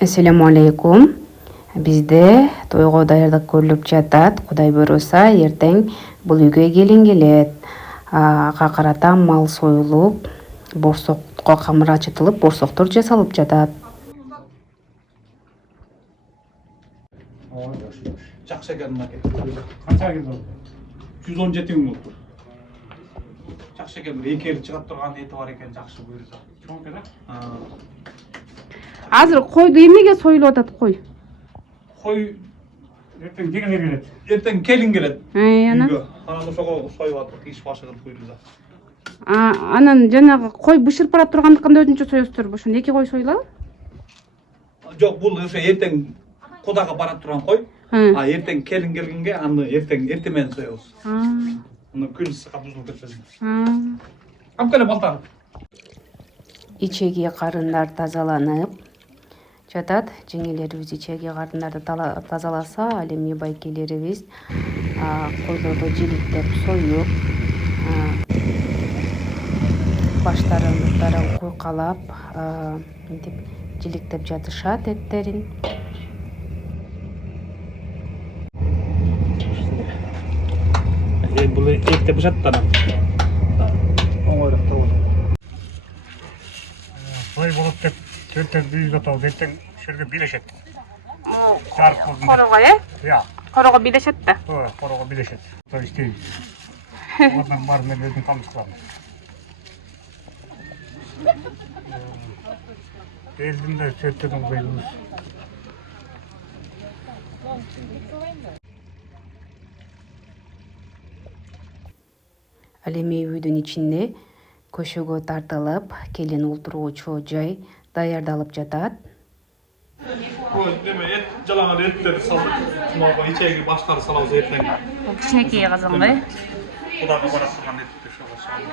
Assalamu alaikum. Bizde тойго даярдык көрүлүп жатат. Кудай буйруса, эртең бул үйгө келин келет. Ага карата мал союлуп, борсокко камыр ачытылып, борсоктор жасалып жатат. Жакшы экен мына. Канча келди? 117 мың болду. Жакшы экен, бир 2 эл чыгып турган эти бар экен, жакшы буйруса. Чоң экен. Азыр койду эмнеге союлуп атат кой? Кой эртең келин келет. Эртең келин келет. Анан? Анан ошого союп атып, иш башы кылып буйруса. Анан жанагы кой бышырып бара тургандыктан өзүнчө союсуздарбы? Ошондо 2 кой союлабы? Жок, бул ошо эртең кудага бара турган кой. Эртең келин келгенге аны эртең менен соебуз. Аны күн ысыкка бузулуп кетпесин. Алып келе балтаны. Ичеги карындар тазаланып жатат. Жеңелерибиз ичеги карындарды тазаласа, ал эми байкелерибиз койлорду жиликтеп союп, баштарын буттарын куйкалап, мынтип жиликтеп жатышат эттерин. Бул этте бышат да. Оңойлук болот. Той болуп деп төртөн бүйүк атабыз эртең шерге билешет. Корого, Корого билешет да. Корого билешет. Той isteymiz. Ondan var mı dedim tanıştılar. Geldim de törtön olmayız. Ал эми үйдүн ичинде көшөгө тартылып, келин олтуруучу жай даярдалып жатат. Деме эт жалаңа эттер салып, мага ичеги баштары салабыз эртең. Бул кичинекей казанга, Кудага бара турган этти ошого салып.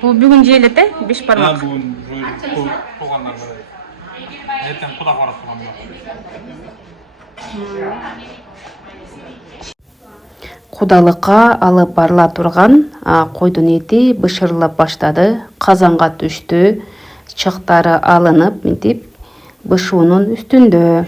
Бул бүгүн жейлет, 5 бармак. Бүгүн туугандар менен. Эртең кудага бара тургандар. Кудалыкка алып барыла турган койдун эти бышырылып баштады, казанга түштү, чыктары алынып, мынтип бышуунун үстүндө.